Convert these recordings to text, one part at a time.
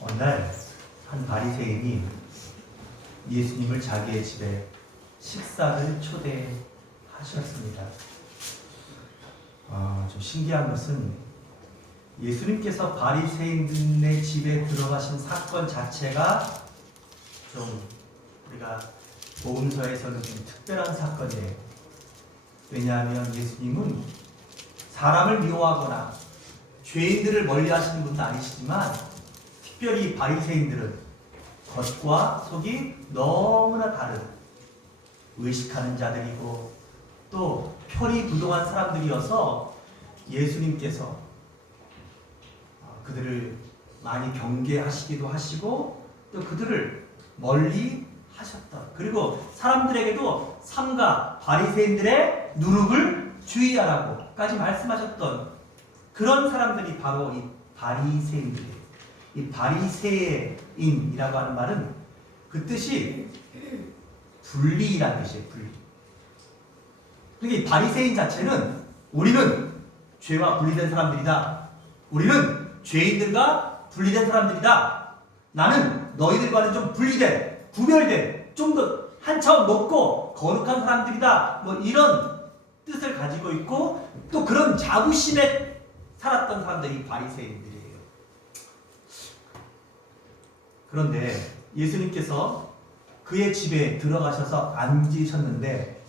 어느 날 한 바리새인이 예수님을 자기의 집에 식사를 초대하셨습니다. 좀 신기한 것은 예수님께서 바리새인의 집에 들어가신 사건 자체가 좀 우리가 복음서에서는 좀 특별한 사건이에요. 왜냐하면 예수님은 사람을 미워하거나 죄인들을 멀리하시는 분은 아니시지만 특별히 바리새인들은 겉과 속이 너무나 다른 의식하는 자들이고 또 표리부동한 사람들이어서 예수님께서 그들을 많이 경계하시기도 하시고 또 그들을 멀리 하셨다. 그리고 사람들에게도 삼가 바리새인들의 누룩을 주의하라고까지 말씀하셨던 그런 사람들이 바로 이 바리새인들이에요. 이 바리새인이라고 하는 말은 그 뜻이 분리라는 뜻이에요. 분리. 그러니까 이 바리새인 자체는 우리는 죄와 분리된 사람들이다. 우리는 죄인들과 분리된 사람들이다. 나는 너희들과는 좀 분리된, 구별된, 좀 더 한 차원 높고 거룩한 사람들이다. 뭐 이런 뜻을 가지고 있고 또 그런 자부심에 살았던 사람들이 바리새인들이에요. 그런데 예수님께서 그의 집에 들어가셔서 앉으셨는데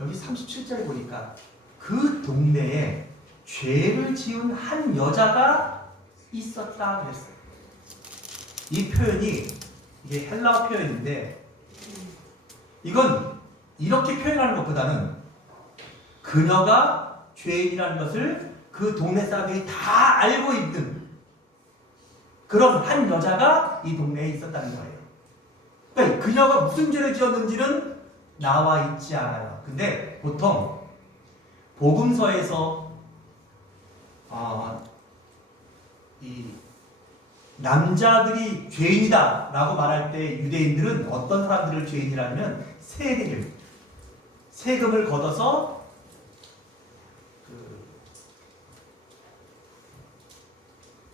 여기 37절에 보니까 그 동네에 죄를 지은 한 여자가 있었다 그랬어요. 이 표현이 이게 헬라어 표현인데 이건 이렇게 표현하는 것보다는 그녀가 죄인이라는 것을 그 동네 사람들이 다 알고 있는 그런 한 여자가 이 동네에 있었다는 거예요. 그러니까 그녀가 무슨 죄를 지었는지는 나와 있지 않아요. 근데 보통 복음서에서 이 남자들이 죄인이다 라고 말할 때 유대인들은 어떤 사람들을 죄인이라면 세금을 걷어서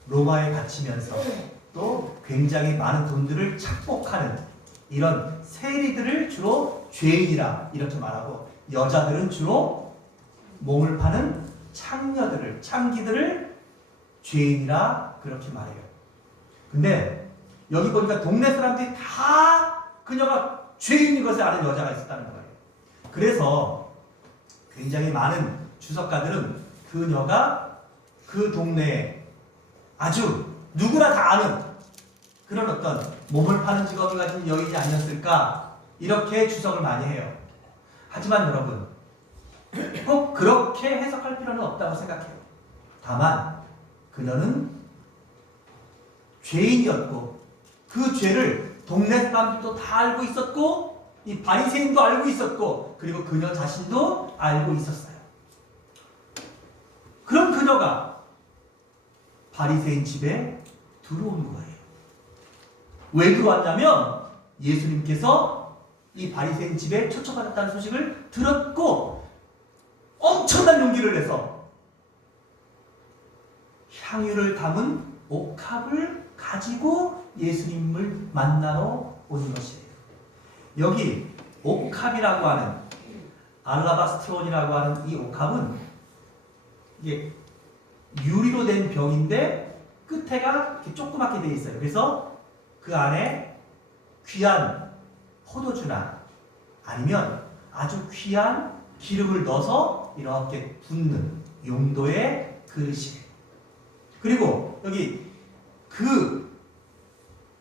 로마에 갇히면서 또 굉장히 많은 돈들을 착복하는 이런 세리들을 주로 죄인이라 이렇게 말하고 여자들은 주로 몸을 파는 창기들을 죄인이라 그렇게 말해요. 근데 여기 보니까 동네 사람들이 다 그녀가 죄인인 것을 아는 여자가 있었다는 거예요. 그래서 굉장히 많은 주석가들은 그녀가 그 동네에 아주 누구나 다 아는 그런 어떤 몸을 파는 직업을 가진 여인이 아니었을까 이렇게 주석을 많이 해요. 하지만 여러분 꼭 그렇게 해석할 필요는 없다고 생각해요. 다만 그녀는 죄인이었고 그 죄를 동네 사람들도 다 알고 있었고 이 바리새인도 알고 있었고 그리고 그녀 자신도 알고 있었어요. 그럼 그녀가 바리새인 집에 들어온 거예요. 왜 들어왔냐면 예수님께서 이 바리새인 집에 초청받았다는 소식을 들었고 엄청난 용기를 내서 향유를 담은 옥합을 가지고 예수님을 만나러 온 것이에요. 여기 옥합이라고 하는 알라바스트론이라고 하는 이 옥합은 이게 유리로 된 병인데 끝에가 이렇게 조그맣게 되어 있어요. 그래서 그 안에 귀한 포도주나 아니면 아주 귀한 기름을 넣어서 이렇게 붓는 용도의 그릇이에요. 그리고 여기 그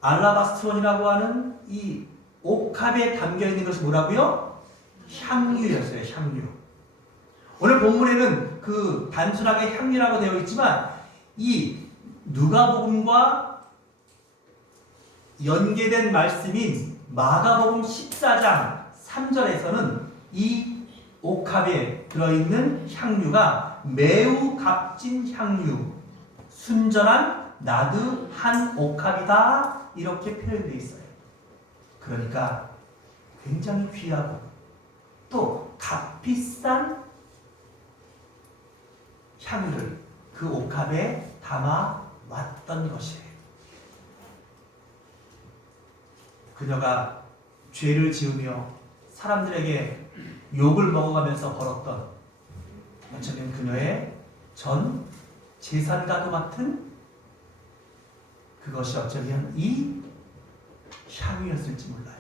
알라바스트론이라고 하는 이 옥합에 담겨있는 것이 뭐라고요? 향유였어요. 향유. 오늘 본문에는 그 단순하게 향유라고 되어 있지만 이 누가복음과 연계된 말씀인 마가복음 14장 3절에서는 이 옥합에 들어있는 향유가 매우 값진 향유, 순전한 나드한 옥합이다 이렇게 표현되어 있어요. 그러니까 굉장히 귀하고 또 값비싼 향유를 그 옥합에 담아 왔던 것이에요. 그녀가 죄를 지으며 사람들에게 욕을 먹어가면서 벌었던 어쩌면 그녀의 전 재산과도 같은 그것이 어쩌면 이 향유였을지 몰라요.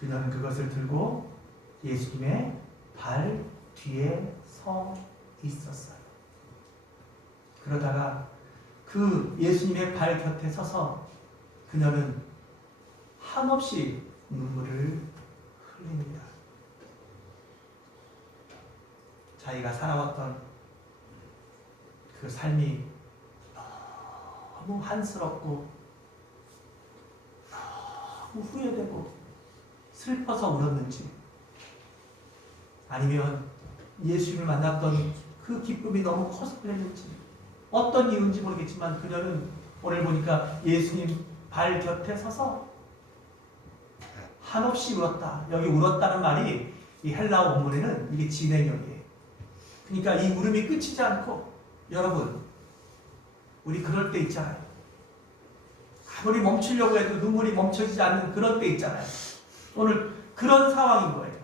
그녀는 그것을 들고 예수님의 발 뒤에 서 있었어요. 그러다가 그 예수님의 발 곁에 서서 그녀는 한없이 눈물을 흘립니다. 자기가 살아왔던 그 삶이 너무 한스럽고 너무 후회되고 슬퍼서 울었는지, 아니면 예수님을 만났던 그 기쁨이 너무 커서 그랬는지, 어떤 이유인지 모르겠지만 그녀는 오늘 보니까 예수님 발 곁에 서서 한없이 울었다. 여기 울었다는 말이 이 헬라어 원문에는 이게 진행형이에요. 그러니까 이 울음이 끝이지 않고, 여러분, 우리 그럴 때 있잖아요. 아무리 멈추려고 해도 눈물이 멈춰지지 않는 그런 때 있잖아요. 오늘 그런 상황인 거예요.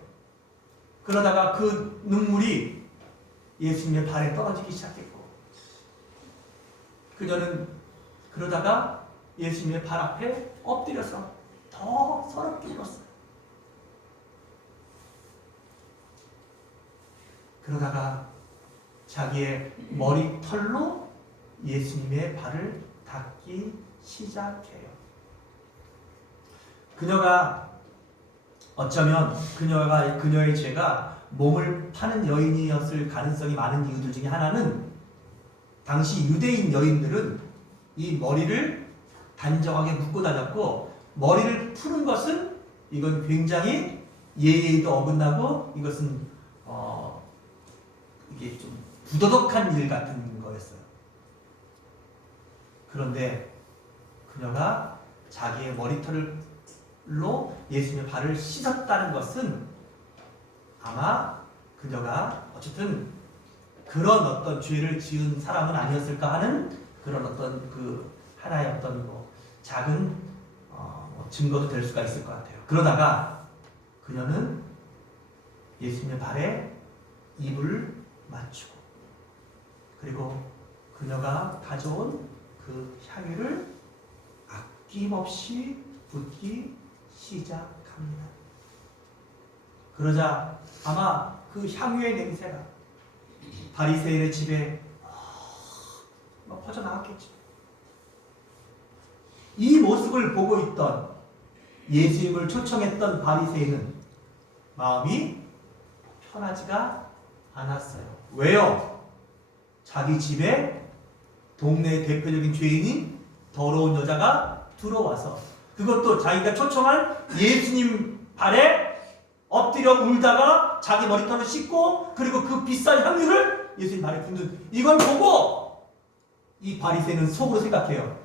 그러다가 그 눈물이 예수님의 발에 떨어지기 시작했고, 그녀는 그러다가 예수님의 발 앞에 엎드려서 더 서럽게 울었어요. 그러다가 자기의 머리털로 예수님의 발을 닦기 시작해요. 그녀가 어쩌면 그녀의 죄가 몸을 파는 여인이었을 가능성이 많은 이유들 중에 하나는, 당시 유대인 여인들은 이 머리를 단정하게 묶고 다녔고, 머리를 푸는 것은 이건 굉장히 예의도 어긋나고 이것은 이게 좀 부도덕한 일 같은 거였어요. 그런데 그녀가 자기의 머리털로 예수님의 발을 씻었다는 것은 아마 그녀가 어쨌든 그런 어떤 죄를 지은 사람은 아니었을까 하는 그런 어떤 그 하나의 어떤 작은 증거도 될 수가 있을 것 같아요. 그러다가 그녀는 예수님의 발에 입을 맞추고, 그리고 그녀가 가져온 그 향유를 아낌없이 붓기 시작합니다. 그러자 아마 그 향유의 냄새가 바리새인의 집에 막 퍼져나갔겠죠. 이 모습을 보고 있던 예수님을 초청했던 바리새인은 마음이 편하지가 않았어요. 왜요? 자기 집에 동네 대표적인 죄인인 더러운 여자가 들어와서, 그것도 자기가 초청한 예수님 발에 엎드려 울다가 자기 머리털을 씻고, 그리고 그 비싼 향유를 예수님 발에 붓는 이걸 보고 이 바리새인은 속으로 생각해요.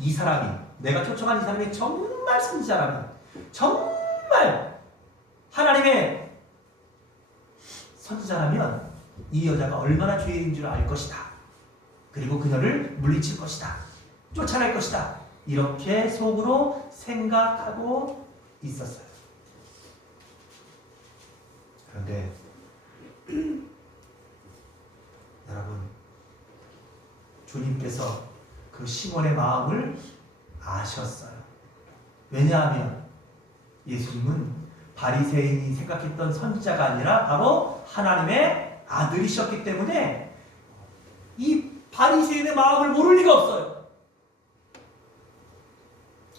이 사람이, 내가 초청한 이 사람이 정말 선지자라면, 정말 하나님의 선지자라면 이 여자가 얼마나 죄인인 줄 알 것이다. 그리고 그녀를 물리칠 것이다. 쫓아낼 것이다. 이렇게 속으로 생각하고 있었어요. 그런데 여러분, 주님께서 그 시몬의 마음을 아셨어요. 왜냐하면 예수님은 바리새인이 생각했던 선지자가 아니라 바로 하나님의 아들이셨기 때문에 이 바리새인의 마음을 모를 리가 없어요.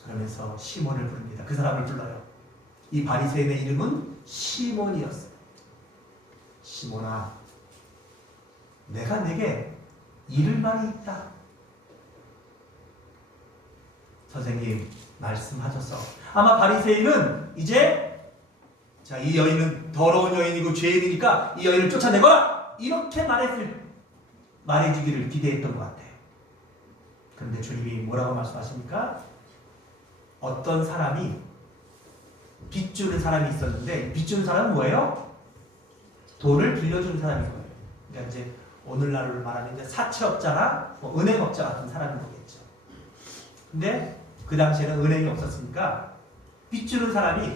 그러면서 시몬을 부릅니다. 그 사람을 불러요. 이 바리새인의 이름은 시몬이었어요. 시몬아, 내가 내게 이를 말이 있다. 선생님 말씀하셔서, 아마 바리새인은 이제 자, 이 여인은 더러운 여인이고 죄인이니까 이 여인을 쫓아내거라, 이렇게 말해주기를 기대했던 것 같아요. 그런데 주님이 뭐라고 말씀하십니까? 어떤 사람이 빚주는 사람이 있었는데, 빚주는 사람은 뭐예요? 돈을 빌려주는 사람인 거예요. 그러니까 이제 오늘날로 말하면 이제 사채업자나 은행업자 같은 사람인 거겠죠. 근데 그 당시에는 은행이 없었으니까 빚 주는 사람이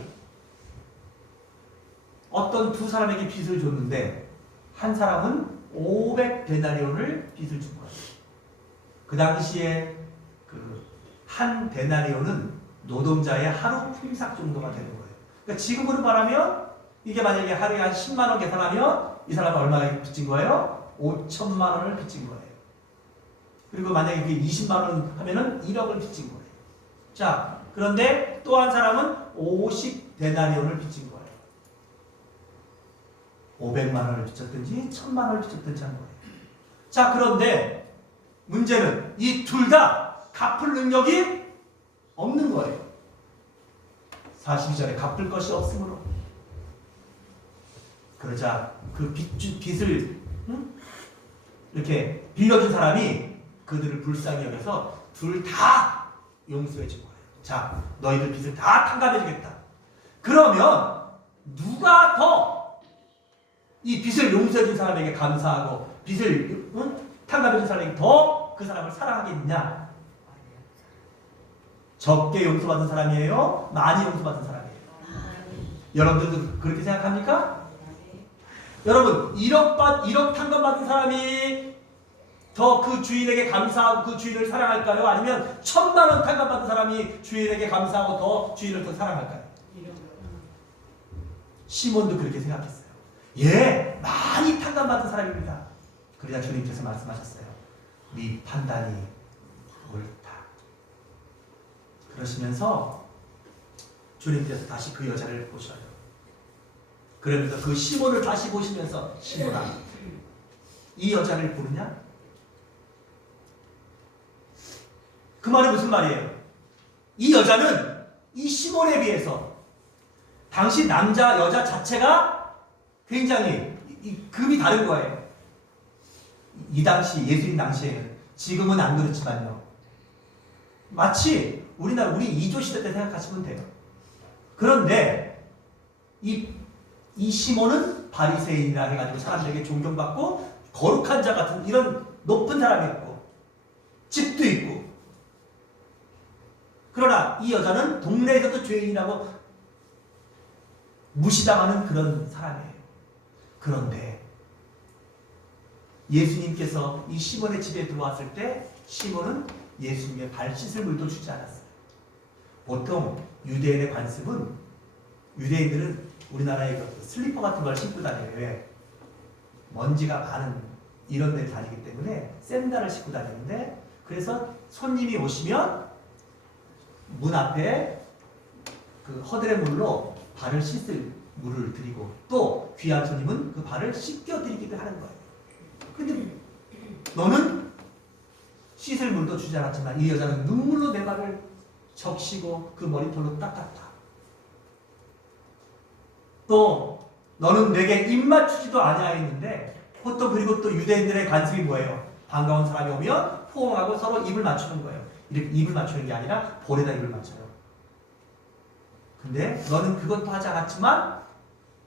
어떤 두 사람에게 빚을 줬는데 한 사람은 500데나리온을 빚을 준 거예요. 그 당시에 그 한 데나리온은 노동자의 하루 품삯 정도가 되는 거예요. 그러니까 지금으로 말하면 이게 만약에 하루에 한 10만 원 계산하면 이 사람은 얼마나 빚진 거예요? 5천만 원을 빚진 거예요. 그리고 만약에 그게 20만 원 하면은 1억을 빚진 거예요. 자, 그런데 또 한 사람은 50데나리온을 빚진 거예요. 500만 원을 빚졌든지 1000만 원을 빚졌든지 한 거예요. 자, 그런데 문제는 이 둘 다 갚을 능력이 없는 거예요. 42절에 갚을 것이 없으므로. 그러자 그 빚을 이렇게 빌려준 사람이 그들을 불쌍히 여겨서 둘 다 용서해 준 거예요. 자, 너희들 빚을 다 탕감해 주겠다. 그러면 누가 더 이 빚을 용서해 준 사람에게 감사하고 빚을 탕감해 준 사람에게 더 그 사람을 사랑하겠느냐? 적게 용서받은 사람이에요? 많이 용서받은 사람이에요? 여러분들도 그렇게 생각합니까? 여러분 1억 탕감받은 사람이 더 그 주인에게 감사하고 그 주인을 사랑할까요? 아니면 1000만 원 탕감받은 사람이 주인에게 감사하고 더 주인을 더 사랑할까요? 시몬도 그렇게 생각했어요. 예, 많이 탕감받은 사람입니다. 그러자 주님께서 말씀하셨어요. 네 판단이 옳다. 그러시면서 주님께서 다시 그 여자를 보셔요. 그러면서 그 시몬을 다시 보시면서 시몬아, 이 여자를 보느냐? 그 말이 무슨 말이에요? 이 여자는 이 시몬에 비해서 당시 남자 여자 자체가 굉장히 급이 다른 거예요. 이 당시 예수님 당시에는, 지금은 안 그렇지만요. 마치 우리 2조 시대 때 생각하시면 돼요. 그런데 이 시몬은 바리새인이라 해가지고 사람들에게 존경받고 거룩한 자 같은 이런 높은 사람이었고 집도 있고, 그러나 이 여자는 동네에서도 죄인이라고 무시당하는 그런 사람이에요. 그런데 예수님께서 이 시몬의 집에 들어왔을 때 시몬은 예수님의 발 씻을 물도 주지 않았어요. 보통 유대인의 관습은, 유대인들은 우리나라의 그 슬리퍼 같은 걸 신고 다녀요. 왜? 먼지가 많은 이런 데를 다니기 때문에 샌들을 신고 다니는데, 그래서 손님이 오시면 문 앞에 그 허들의 물로 발을 씻을 물을 드리고, 또 귀한 손님은 그 발을 씻겨 드리기도 하는 거예요. 근데 너는 씻을 물도 주지 않았지만 이 여자는 눈물로 내 발을 적시고 그 머리털로 닦았다. 또 너는 내게 입 맞추지도 아니하였는데, 보통 그리고 또 유대인들의 관습이 뭐예요? 반가운 사람이 오면 포옹하고 서로 입을 맞추는 거예요. 이렇게 입을 맞추는 게 아니라 볼에다 입을 맞춰요. 근데 너는 그것도 하지 않았지만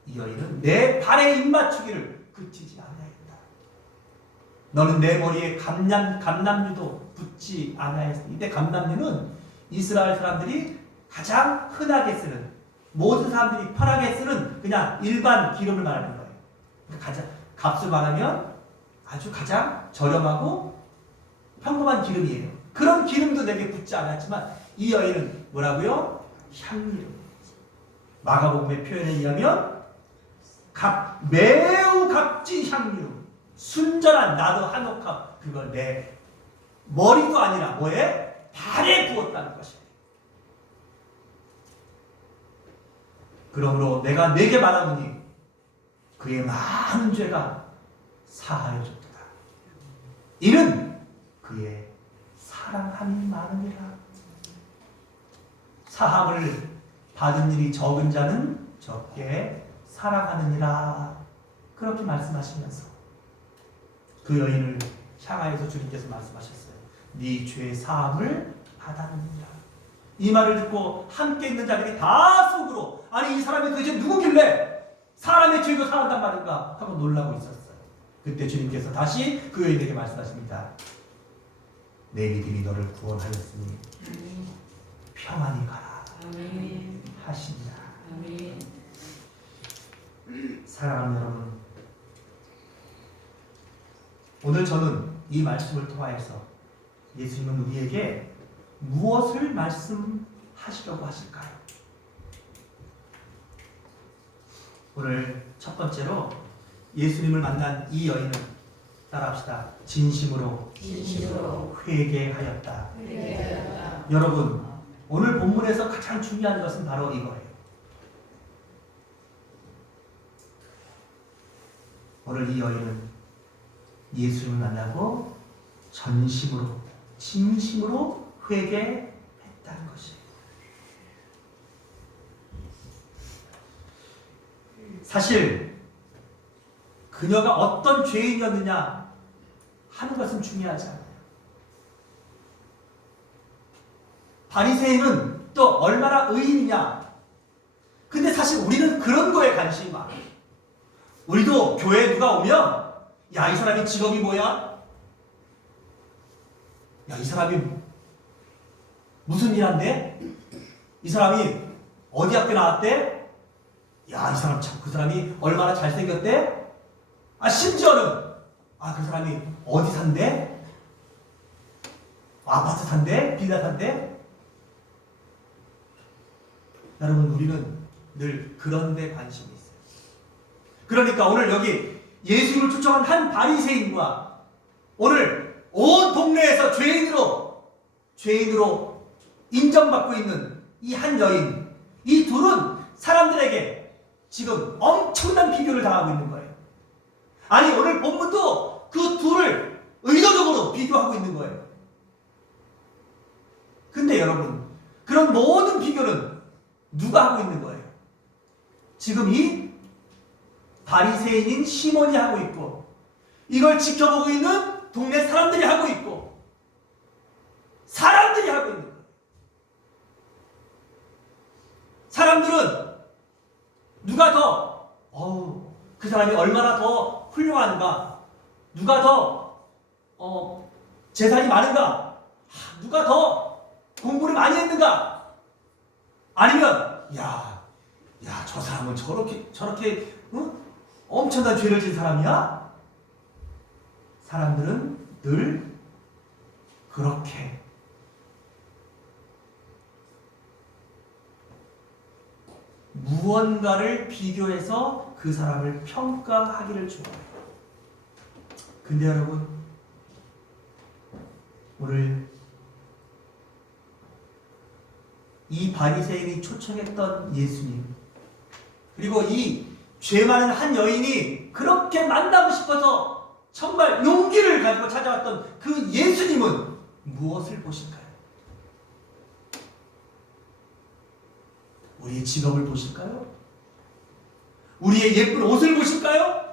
이 여인은 내 발에 입 맞추기를 그치지 아니하였다. 너는 내 머리에 감람류도 붙지 아니하였다. 이때 감람류는 이스라엘 사람들이 가장 흔하게 쓰는, 모든 사람들이 편하게 쓰는 그냥 일반 기름을 말하는 거예요. 가장 값을 말하면 아주 가장 저렴하고 평범한 기름이에요. 그런 기름도 내게 붙지 않았지만 이 여인은 뭐라고요? 향기름. 마가복음의 표현에 의하면 매우 값진 향유, 순전한 나도 한옥합, 그걸 내 머리도 아니라 뭐에? 발에 부었다는 것이에요. 그러므로 내가 네게 말하노니 그의 많은 죄가 사하여 줬도다. 이는 그의 사랑함이 많으니라. 사함을 받은 일이 적은 자는 적게 사랑하느니라. 그렇게 말씀하시면서 그 여인을 향하여서 주님께서 말씀하셨어요. 네 죄의 사함을 받았느니라. 이 말을 듣고 함께 있는 자들이 다 속으로, 아니 이 사람이 도대체 누구길래 사람의 죄도 사한단 말인가 하고 놀라고 있었어요. 그때 주님께서 다시 그 여인에게 말씀하십니다. 내 믿음이 너를 구원하였으니 평안히 가라 아멘. 하시니라. 아멘. 사랑하는 여러분, 오늘 저는 이 말씀을 통하여서 예수님은 우리에게 무엇을 말씀하시려고 하실까요? 오늘 첫 번째로 예수님을 만난 이 여인은 따라합시다. 진심으로 진심으로 회개하였다. 회개하였다. 여러분, 오늘 본문에서 가장 중요한 것은 바로 이거예요. 오늘 이 여인은 예수님을 만나고 전심으로, 진심으로 회개했다는 것이에요. 사실 그녀가 어떤 죄인이었느냐 하는 것은 중요하지 않아요. 바리새인은 또 얼마나 의인이냐. 근데 사실 우리는 그런 거에 관심이 많아요. 우리도 교회에 누가 오면 야, 이 사람이 직업이 뭐야? 야, 이 사람이 무슨 일 한대? 이 사람이 어디 학교 나왔대? 야, 이 사람 참, 그 사람이 얼마나 잘생겼대? 아, 심지어는 아, 그 사람이 어디 산대? 아파트 산대? 빌라 산대? 여러분, 우리는 늘 그런 데 관심이 있어요. 그러니까 오늘 여기 예수님을 쫓아간 한 바리새인과 오늘 온 동네에서 죄인으로 인정받고 있는 이 한 여인, 이 둘은 사람들에게 지금 엄청난 비교를 당하고 있는 거예요. 아니, 오늘 본문도 그 둘을 의도적으로 비교하고 있는 거예요. 근데 여러분, 그런 모든 비교는 누가 하고 있는 거예요? 지금 이 바리새인인 시몬이 하고 있고, 이걸 지켜보고 있는 동네 사람들이 하고 있고, 사람들이 하고 있는 거예요. 사람들은 누가 더 그 사람이 얼마나 더 훌륭한가, 누가 더 재산이 많은가, 누가 더 공부를 많이 했는가, 아니면 야, 저 사람은 저렇게 엄청난 죄를 진 사람이야? 사람들은 늘 그렇게 무언가를 비교해서 그 사람을 평가하기를 좋아해요. 근데 여러분, 오늘 이 바리새인이 초청했던 예수님, 그리고 이 죄 많은 한 여인이 그렇게 만나고 싶어서 정말 용기를 가지고 찾아왔던 그 예수님은 무엇을 보실까요? 우리의 직업을 보실까요? 우리의 예쁜 옷을 보실까요?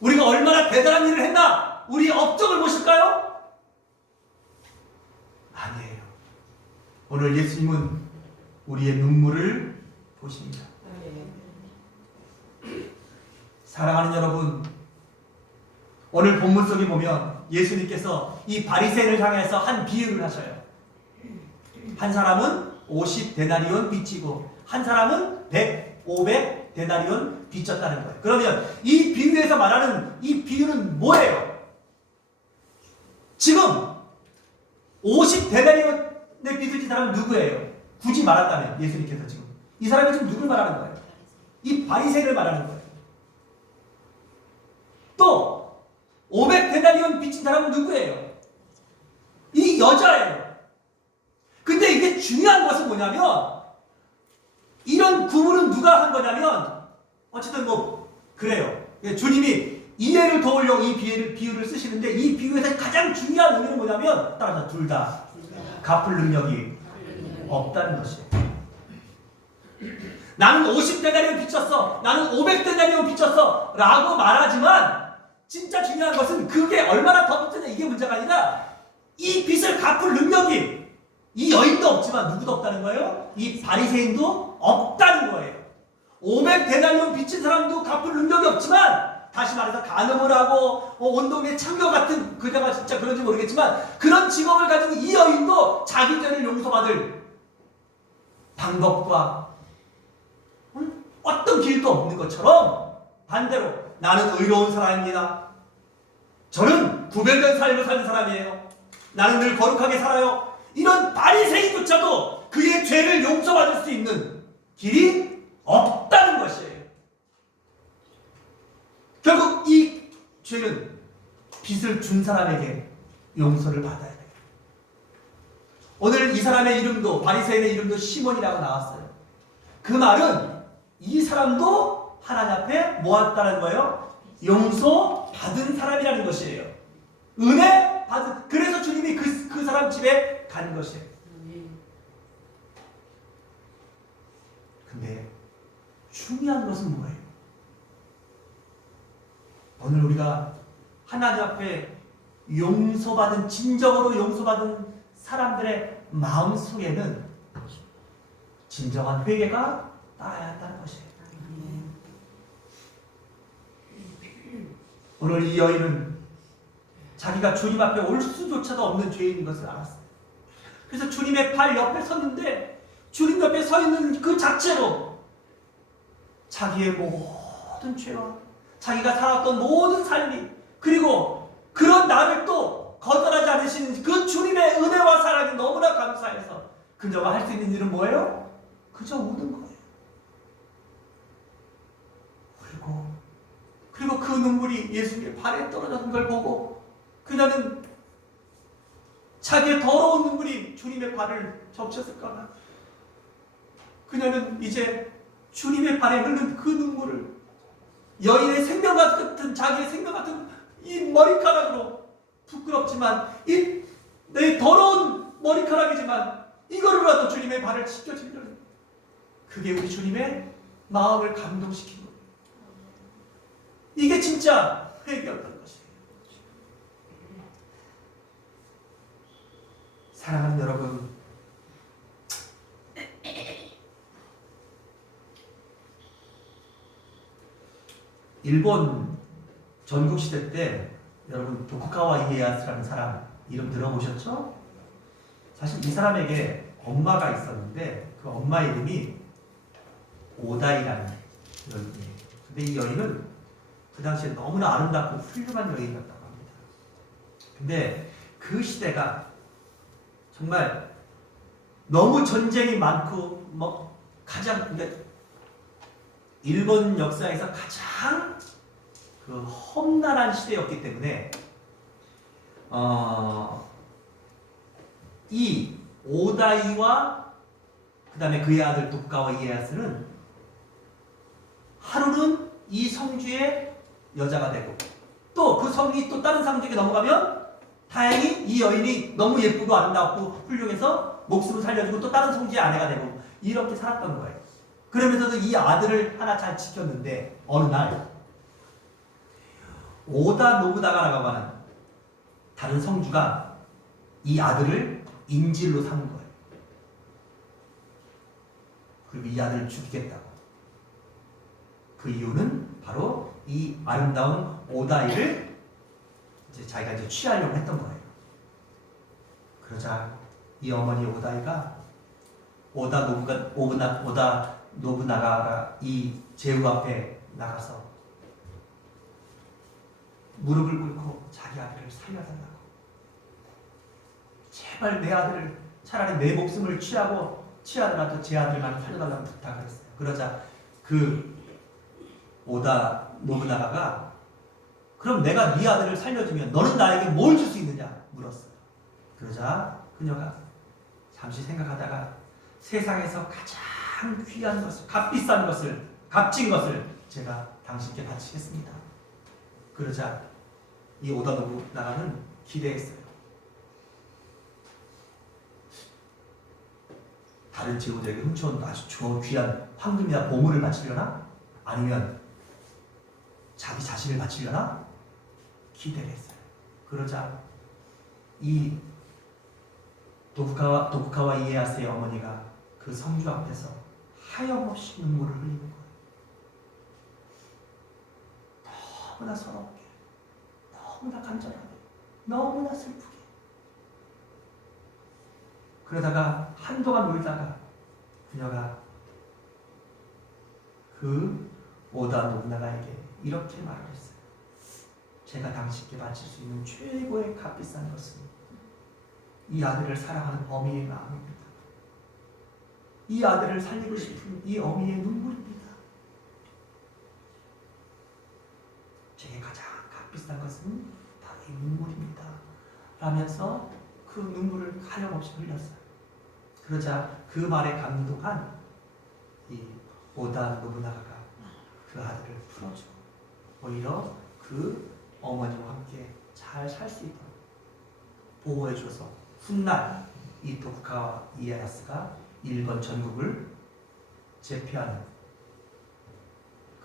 우리가 얼마나 대단한 일을 했나? 우리의 업적을 보실까요? 아니에요. 오늘 예수님은 우리의 눈물을 보십니다. 사랑하는 여러분, 오늘 본문 속에 보면 예수님께서 이 바리새인을 향해서 한 비유를 하셔요. 한 사람은 50데나리온 빚지고 한 사람은 500데나리온 빚졌다는 거예요. 그러면 이 비유에서 말하는 이 비유는 뭐예요? 지금 50데나리온의 빚을 진 사람은 누구예요? 굳이 말한다면 예수님께서 지금 이 사람이 지금 누굴 말하는 거예요? 이 바리새인을 말하는 거예요. 또 500데나리온 빚진 사람은 누구예요? 이 여자예요. 근데 이게 중요한 것은 뭐냐면, 이런 구분은 누가 한 거냐면, 어쨌든 그래요. 주님이 이해를 도우려고 이 비유를 쓰시는데, 이 비유에서 가장 중요한 의미는 뭐냐면, 따라서 둘 다 갚을 능력이 없다는 것이에요. 나는 50데나리온 빚졌어, 나는 500데나리온 빚졌어 라고 말하지만, 진짜 중요한 것은 그게 얼마나 더 빚졌냐, 이게 문제가 아니라 이 빚을 갚을 능력이 이 여인도 없지만 누구도 없다는 거예요? 이 바리새인도 없다는 거예요. 500데나리온 빚진 사람도 갚을 능력이 없지만, 다시 말해서 간음을 하고 온 동네 창녀 같은, 그녀가 진짜 그런지 모르겠지만 그런 직업을 가진 이 여인도 자기 죄를 용서받을 방법과 어떤 길도 없는 것처럼 반대로 나는 의로운 사람입니다. 저는 구별된 삶을 사는 사람이에요. 나는 늘 거룩하게 살아요. 이런 바리새인조차도 그의 죄를 용서받을 수 있는 길이 없다는 것이에요. 결국 이 죄는 빚을 준 사람에게 용서를 받아야 돼요. 오늘 이 사람의 이름도 바리새인의 이름도 시몬이라고 나왔어요. 그 말은 이 사람도 하나님 앞에 모았다는 거예요. 용서받은 사람이라는 것이에요. 은혜 받은. 그래서 주님이 그 사람 집에 간 것이에요. 근데 중요한 것은 뭐예요? 오늘 우리가 하나님 앞에 용서받은, 진정으로 용서받은 사람들의 마음 속에는 진정한 회개가 따라야 한다는 것이에요. 오늘 이 여인은 자기가 주님 앞에 올 수조차도 없는 죄인인 것을 알았어요. 그래서 주님의 발 옆에 섰는데 주님 옆에 서 있는 그 자체로 자기의 모든 죄와 자기가 살았던 모든 삶이, 그리고 그런 나를 또 거절하지 않으시는 그 주님의 은혜와 사랑이 너무나 감사해서 그녀가 할 수 있는 일은 뭐예요? 그저 우는 거예요. 울고, 그리고 그 눈물이 예수님의 발에 떨어졌는 걸 보고 그녀는 자기의 더러운 눈물이 주님의 발을 적셨을까봐 그녀는 이제 주님의 발에 흐른 그 눈물을 여인의 생명 같은, 자기의 생명 같은 이 머리카락으로, 부끄럽지만 이 내 더러운 머리카락이지만 이거로라도 주님의 발을 씻겨주려는, 그게 우리 주님의 마음을 감동시킨 거예요. 이게 진짜 회개였던 것이에요. 사랑하는 여러분, 일본 전국시대 때 여러분 도쿠가와 이에야스라는 사람 이름 들어보셨죠? 사실 이 사람에게 엄마가 있었는데 그 엄마 이름이 오다이라는 여인이에요. 근데 이 여인은 그 당시에 너무나 아름답고 훌륭한 여인이었다고 합니다. 근데 그 시대가 정말 너무 전쟁이 많고 가장, 그러니까 일본 역사에서 가장 그 험난한 시대였기 때문에 이 오다이와 그 다음에 그의 아들 도쿠가와 이에야스는 하루는 이 성주의 여자가 되고 또 그 성이 또 다른 상주에게 넘어가면 다행히 이 여인이 너무 예쁘고 아름답고 훌륭해서 목숨을 살려주고 또 다른 성주의 아내가 되고 이렇게 살았던 거예요. 그러면서도 이 아들을 하나 잘 지켰는데 어느 날 오다 노부나가라고 하는 다른 성주가 이 아들을 인질로 삼은 거예요. 그리고 이 아들을 죽이겠다고. 그 이유는 바로 이 아름다운 오다이를 이제 자기가 이제 취하려고 했던 거예요. 그러자 이 어머니 오다이가 오다 노부나가가 이 제후 앞에 나가서 무릎을 꿇고 자기 아들을 살려달라고, 제발 내 아들을, 차라리 내 목숨을 취하더라도 제 아들만 살려달라고 부탁을 했어요. 그러자 그 오다 노부나가가 그럼 내가 네 아들을 살려주면 너는 나에게 뭘 줄 수 있느냐 물었어요. 그러자 그녀가 잠시 생각하다가 세상에서 가장 귀한 것을, 값비싼 것을, 값진 것을 제가 당신께 바치겠습니다. 그러자 이 오다 노부나가는 기대했어요. 다른 제후들에게 훔쳐온 아주 좋은 귀한 황금이나 보물을 바치려나? 아니면 자기 자신을 바치려나? 기대를 했어요. 그러자 이 도쿠가와 이에야스의 어머니가 그 성주 앞에서 하염없이 눈물을 흘리는 거예요. 너무나 서럽게, 너무나 간절하게, 너무나 슬프게. 그러다가 한동안 울다가 그녀가 그 오다 노부나가에게 이렇게 말을 했어요. 제가 당신께 바칠 수 있는 최고의 값비싼 것은 이 아들을 사랑하는 어미의 마음입니다. 이 아들을 살리고 싶은 이 어미의 눈물입니다. 제게 가장 값비싼 것은 바로 이 눈물입니다. 라면서 그 눈물을 가염없이 흘렸어요. 그러자 그 말에 감동한 이 오다 노부나가가 그 아들을 풀어주고 오히려 그 어머니와 함께 잘 살 수 있도록 보호해줘서 훗날 이 도쿠가와 이에야스가 일본 전국을 제패하는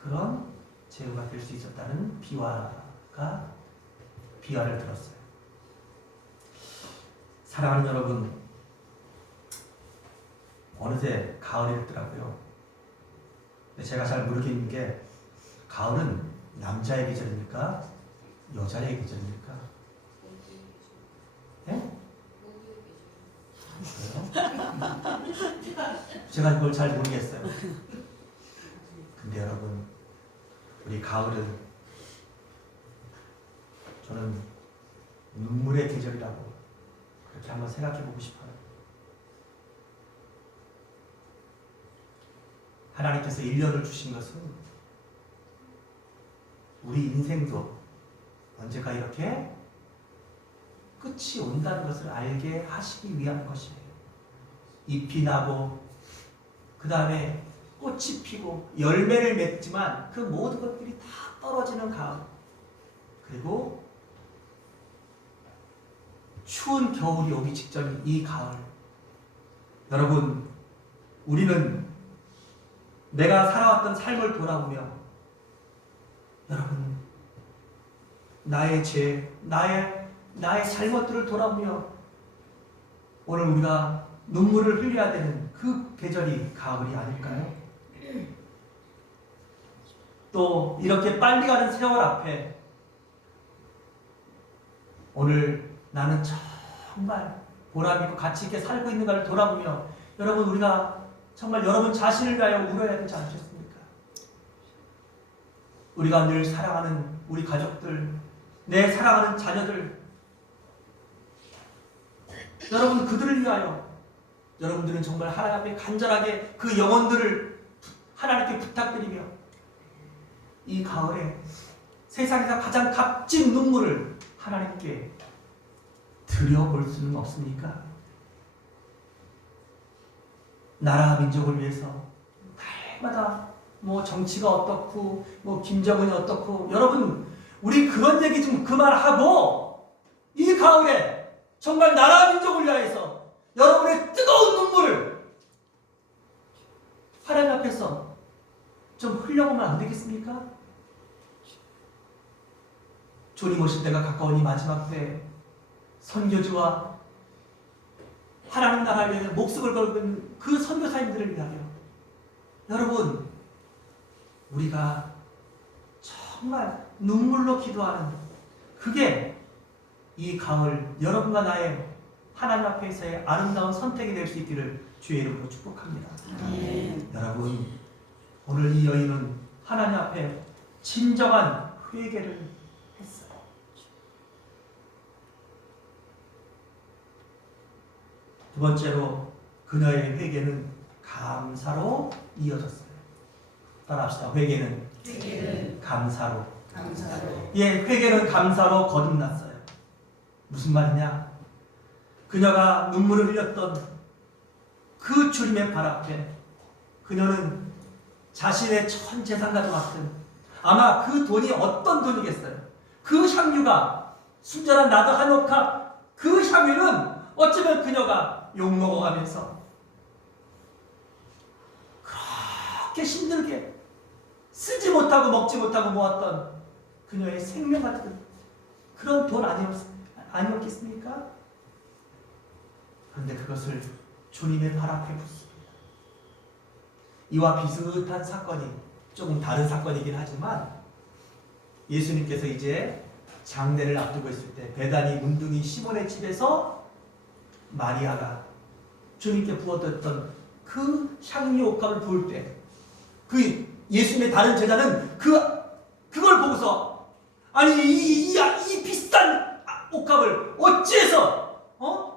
그런 제후가 될 수 있었다는 비화를 들었어요. 사랑하는 여러분, 어느새 가을이 됐더라고요. 제가 잘 모르겠는 게 가을은 남자의 계절입니까? 여자의 계절입니까? 예? 그래요? 제가 그걸 잘 모르겠어요. 근데 여러분, 우리 가을은 저는 눈물의 계절이라고 그렇게 한번 생각해 보고 싶어요. 하나님께서 1년을 주신 것은 우리 인생도 언제가 이렇게 끝이 온다는 것을 알게 하시기 위한 것이에요. 잎이 나고 그 다음에 꽃이 피고 열매를 맺지만 그 모든 것들이 다 떨어지는 가을, 그리고 추운 겨울이 오기 직전인 이 가을. 여러분, 우리는 내가 살아왔던 삶을 돌아보며 여러분, 나의 죄, 나의 잘못들을 돌아보며 오늘 우리가 눈물을 흘려야 되는 그 계절이 가을이 아닐까요? 또 이렇게 빨리 가는 세월 앞에 오늘 나는 정말 보람있고 가치 있게 살고 있는가를 돌아보며 여러분, 우리가 정말 여러분 자신을 위하여 울어야 되지 않겠습니까? 우리가 늘 사랑하는 우리 가족들, 내 사랑하는 자녀들, 여러분 그들을 위하여 여러분들은 정말 하나님 앞에 간절하게 그 영혼들을 하나님께 부탁드리며 이 가을에 세상에서 가장 값진 눈물을 하나님께 드려볼 수는 없습니까? 나라 민족을 위해서 날마다 뭐 정치가 어떻고 뭐 김정은이 어떻고, 여러분 우리 그런 얘기 좀 그만하고 이 가을에 정말 나라 민족을 위하여서 여러분의 뜨거운 눈물을 하나님 앞에서 좀 흘려보면 안 되겠습니까? 주님 오실 때가 가까우니 마지막 때 선교주와 하나님 나라를 위해 목숨을 걸고 있는 그 선교사님들을 위하여 여러분, 우리가 정말 눈물로 기도하는 그게 이 가을 여러분과 나의 하나님 앞에서의 아름다운 선택이 될 수 있기를 주의 이름으로 축복합니다. 여러분, 오늘 이 여인은 하나님 앞에 진정한 회개를 했어요. 두 번째로 그녀의 회개는 감사로 이어졌어요. 따라합시다. 회개는 감사로. 예, 회개는 감사로 거듭났어요. 무슨 말이냐? 그녀가 눈물을 흘렸던 그 주님의 발 앞에 그녀는 자신의 전 재산과도 같은, 아마 그 돈이 어떤 돈이겠어요? 그 향유가 순전한 나도 한옥합, 그 향유는 어쩌면 그녀가 욕먹어가면서 그렇게 힘들게 쓰지 못하고 먹지 못하고 모았던 그녀의 생명 같은 그런 돈 아니었겠습니까? 그런데 그것을 주님의 발 앞에 붓습니다. 이와 비슷한 사건이 조금 다른 사건이긴 하지만 예수님께서 이제 장례를 앞두고 있을 때 베다니 문둥이 시몬의 집에서 마리아가 주님께 부어드렸던 그 향유 옥합을 부을 때 그 예수님의 다른 제자는 그걸 보고서 아니 이 비싼 옥합을 어찌해서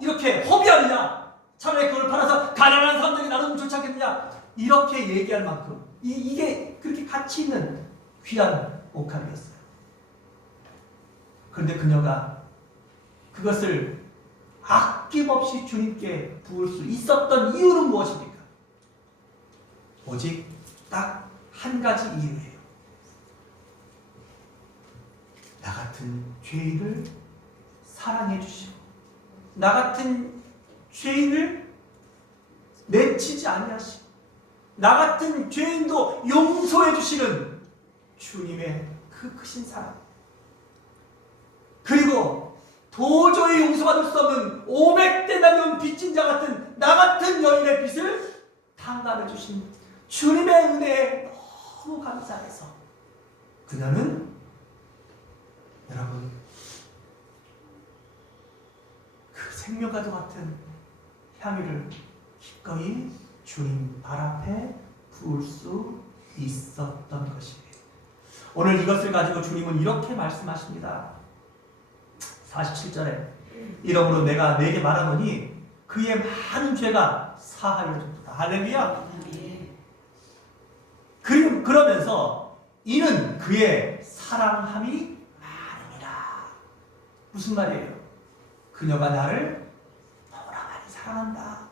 이렇게 허비하느냐, 차라리 그걸 팔아서 가난한 사람들에게 나누면 좋지 않겠느냐, 이렇게 얘기할 만큼 이게 그렇게 가치 있는 귀한 옥합이었어요. 그런데 그녀가 그것을 아낌없이 주님께 부을 수 있었던 이유는 무엇입니까? 오직 딱 한 가지 이유예요. 나 같은 죄인을 사랑해 주시고 나 같은 죄인을 내치지 아니하시고 나 같은 죄인도 용서해 주시는 주님의 그 크신 사랑, 그리고 도저히 용서받을 수 없는 500데나리온 빚진 자 같은 나 같은 여인의 빚을 탕감해 주신 주님의 은혜에 너무 감사해서 그녀는, 여러분, 그 생명과도 같은 향유를 기꺼이 주님 발 앞에 부을 수 있었던 것이에요. 오늘 이것을 가지고 주님은 이렇게 말씀하십니다. 47절에 이러므로 내가 네게 말하노니 그의 많은 죄가 사하여졌다. 할렐루야. 그러면서 이는 그의 사랑함이 많음이라. 무슨 말이에요? 그녀가 나를 너무나 많이 사랑한다.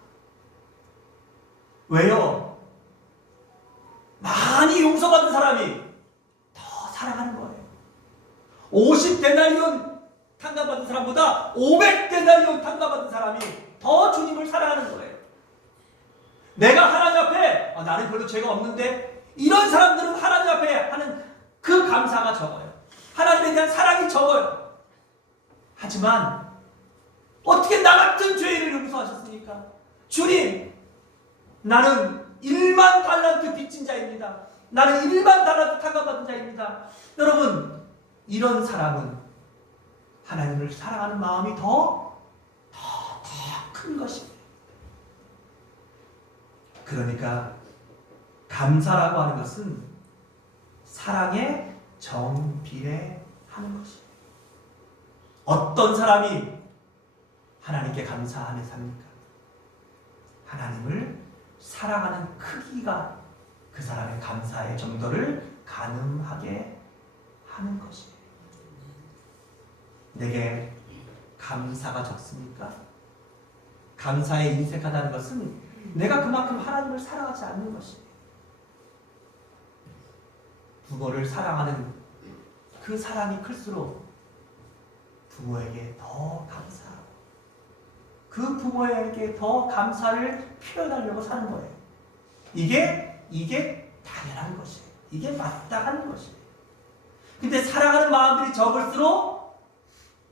왜요? 많이 용서받은 사람이 더 사랑하는 거예요. 50데나리온 탕감받은 사람보다 500데나리온 탕감받은 사람이 더 주님을 사랑하는 거예요. 내가 하나님 앞에 나는 별로 죄가 없는데, 이런 사람들은 하나님 앞에 하는 그 감사가 적어요. 하나님에 대한 사랑이 적어요. 하지만 어떻게 나 같은 죄인을 용서하셨습니까? 주님, 나는 1만 달란트 빚진 자입니다. 나는 1만 달란트 탕감받은 자입니다. 여러분, 이런 사람은 하나님을 사랑하는 마음이 더 큰 것입니다. 그러니까 감사라고 하는 것은 사랑에 정비례하는 것입니다. 어떤 사람이 하나님께 감사하며 삽니까? 하나님을 사랑하는 크기가 그 사람의 감사의 정도를 가늠하게 하는 것이에요. 내게 감사가 적습니까? 감사에 인색하다는 것은 내가 그만큼 하나님을 사랑하지 않는 것이에요. 부모를 사랑하는 그 사랑이 클수록 부모에게 더 감사하고 그 부모에게 더 감사를 표현하려고 사는 거예요. 이게 당연한 것이에요. 이게 마땅한 것이에요. 근데 사랑하는 마음들이 적을수록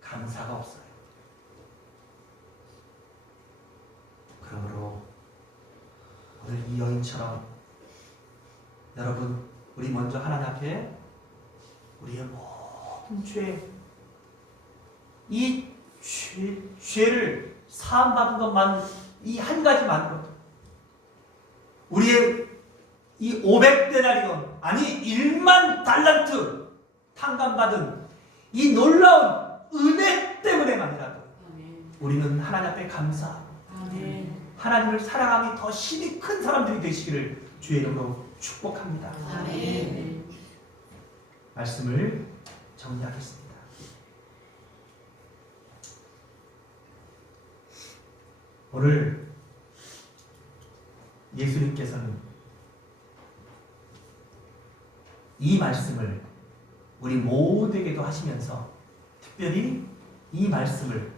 감사가 없어요. 그러므로 오늘 이 여인처럼 여러분, 우리 먼저 하나님 앞에 우리의 모든 이 죄를 사함받은 것만, 이 한 가지만으로도 우리의 이 500데나리온, 아니 1만 달란트 탕감받은 이 놀라운 은혜 때문에만이라도 우리는 하나님 앞에 감사하고 하나님을 사랑함이 더 힘이 큰 사람들이 되시기를 주의 이름으로 축복합니다. 아멘. 말씀을 정리하겠습니다. 오늘 예수님께서는 이 말씀을 우리 모두에게도 하시면서 특별히 이 말씀을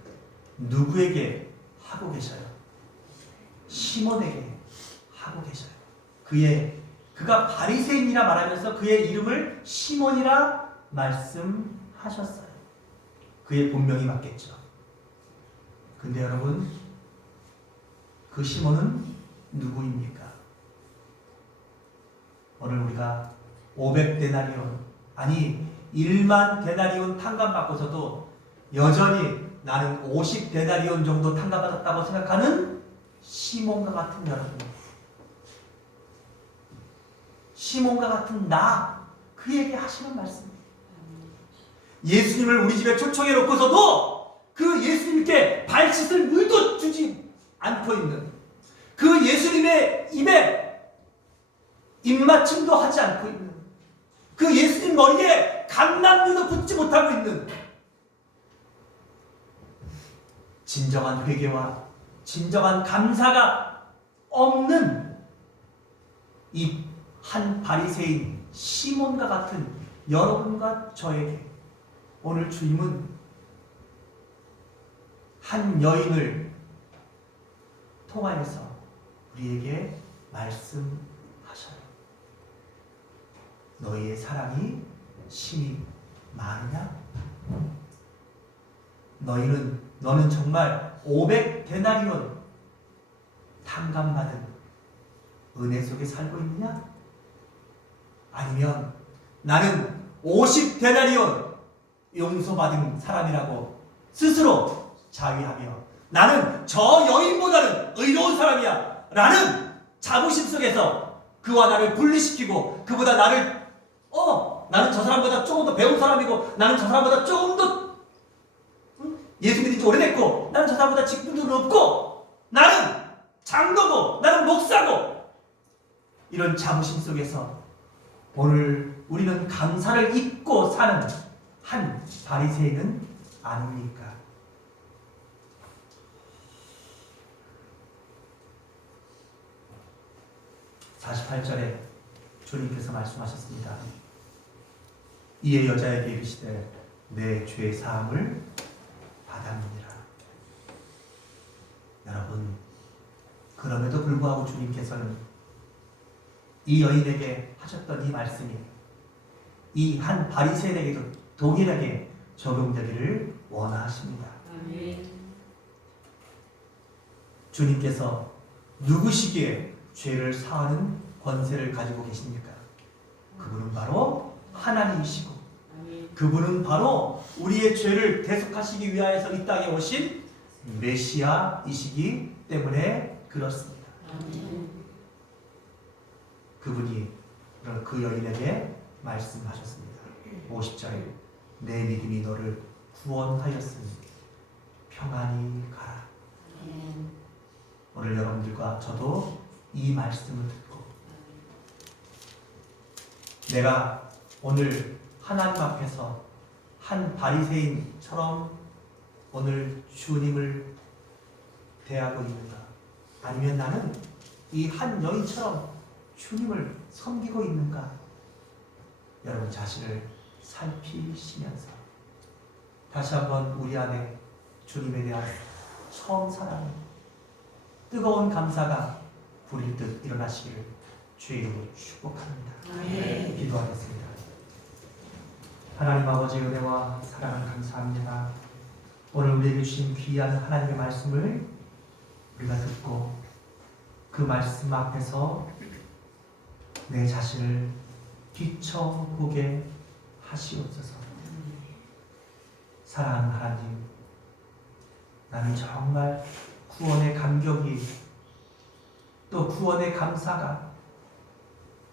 누구에게 하고 계셔요? 시몬에게 하고 계셔요. 그가 바리새인이라 말하면서 그의 이름을 시몬이라 말씀하셨어요. 그의 본명이 맞겠죠. 근데 여러분, 그 시몬은 누구입니까? 오늘 우리가 500데나리온, 아니 1만 데나리온 탕감받고서도 여전히 나는 50데나리온 정도 탕감받았다고 생각하는 시몬과 같은 여러분, 시몬과 같은 나 그에게 하시는 말씀입니다. 예수님을 우리 집에 초청해 놓고서도 그 예수님께 발 씻을 물도 주지 않고 있는 그 예수님의 입에 입맞춤도 하지 않고 있는 그 예수님 머리에 감람류도 붙지 못하고 있는 진정한 회개와 진정한 감사가 없는 이 한 바리새인 시몬과 같은 여러분과 저에게 오늘 주님은 한 여인을 통하여서 우리에게 말씀하셔요. 너희의 사랑이 심히 많으냐? 너는 정말 500데나리온 탕감받은 은혜 속에 살고 있느냐? 아니면 나는 50데나리온 용서받은 사람이라고 스스로 자위하며 나는 저 여인보다는 의로운 사람이야 라는 자부심 속에서 그와 나를 분리시키고 그보다 나는 저 사람보다 조금 더 배운 사람이고 나는 저 사람보다 조금 더 예수 믿은 지 오래됐고 나는 저 사람보다 직분도 높고 나는 장로고 나는 목사고 이런 자부심 속에서 오늘 우리는 감사를 잊고 사는 한 바리새인은 아닙니까? (48절에) 주님께서 말씀하셨습니다. 이에 여자에게 이르시되 내 죄 사함을 받았느니라. 여러분, 그럼에도 불구하고 주님께서는 이 여인에게 하셨던 이 말씀이 이 한 바리새인에게도 동일하게 적용되기를 원하십니다. 아멘. 주님께서 누구시기에 죄를 사하는 권세를 가지고 계십니까? 그분은 바로 하나님이시고 아멘. 그분은 바로 우리의 죄를 대속하시기 위하여서 이 땅에 오신 메시아이시기 때문에 그렇습니다. 아멘. 그분이 그 여인에게 말씀하셨습니다. 50절에 내 믿음이 너를 구원하였으니 평안히 가라. 아멘. 오늘 여러분들과 저도 이 말씀을 듣고 내가 오늘 하나님 앞에서 한 바리새인처럼 오늘 주님을 대하고 있는가? 아니면 나는 이 한 여인처럼 주님을 섬기고 있는가? 여러분 자신을 살피시면서 다시 한번 우리 안에 주님에 대한 처음 사랑, 뜨거운 감사가 부릴 듯 일어나시기를 주의 이름으로 축복합니다. 아멘. 기도하겠습니다. 하나님 아버지 은혜와 사랑을 감사합니다. 오늘 우리에게 주신 귀한 하나님의 말씀을 우리가 듣고 그 말씀 앞에서 내 자신을 비춰보게 하시옵소서. 사랑하는 하나님, 나는 정말 구원의 감격이 또 구원의 감사가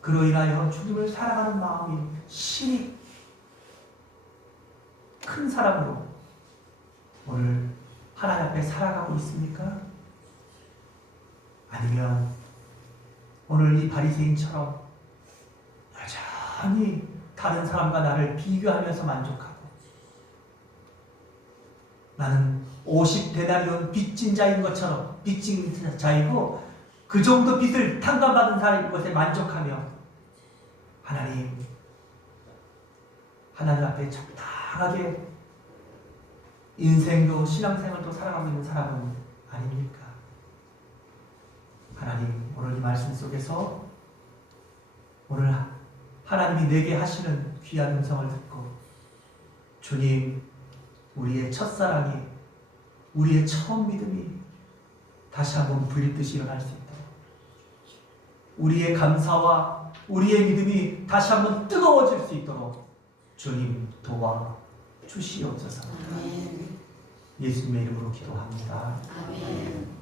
그로 인하여 주님을 사랑하는 마음이 심히 큰 사람으로 오늘 하나님 앞에 살아가고 있습니까? 아니면 오늘 이 바리새인처럼 여전히 다른 사람과 나를 비교하면서 만족하고 나는 50데나리온 빚진 자인 것처럼 빚진 자이고 그 정도 빚을 탕감받은 사람인 것에 만족하며 하나님 앞에 적당하게 인생도 신앙생활도 살아가고 있는 사람은 아닙니까? 하나님, 오늘 이 말씀 속에서 오늘 하나님이 내게 하시는 귀한 음성을 듣고 주님, 우리의 첫사랑이 우리의 처음 믿음이 다시 한번 불빛이 일어날 수 있도록 우리의 감사와 우리의 믿음이 다시 한번 뜨거워질 수 있도록 주님 도와주시옵소서. 아멘. 예수님의 이름으로 기도합니다. 아멘.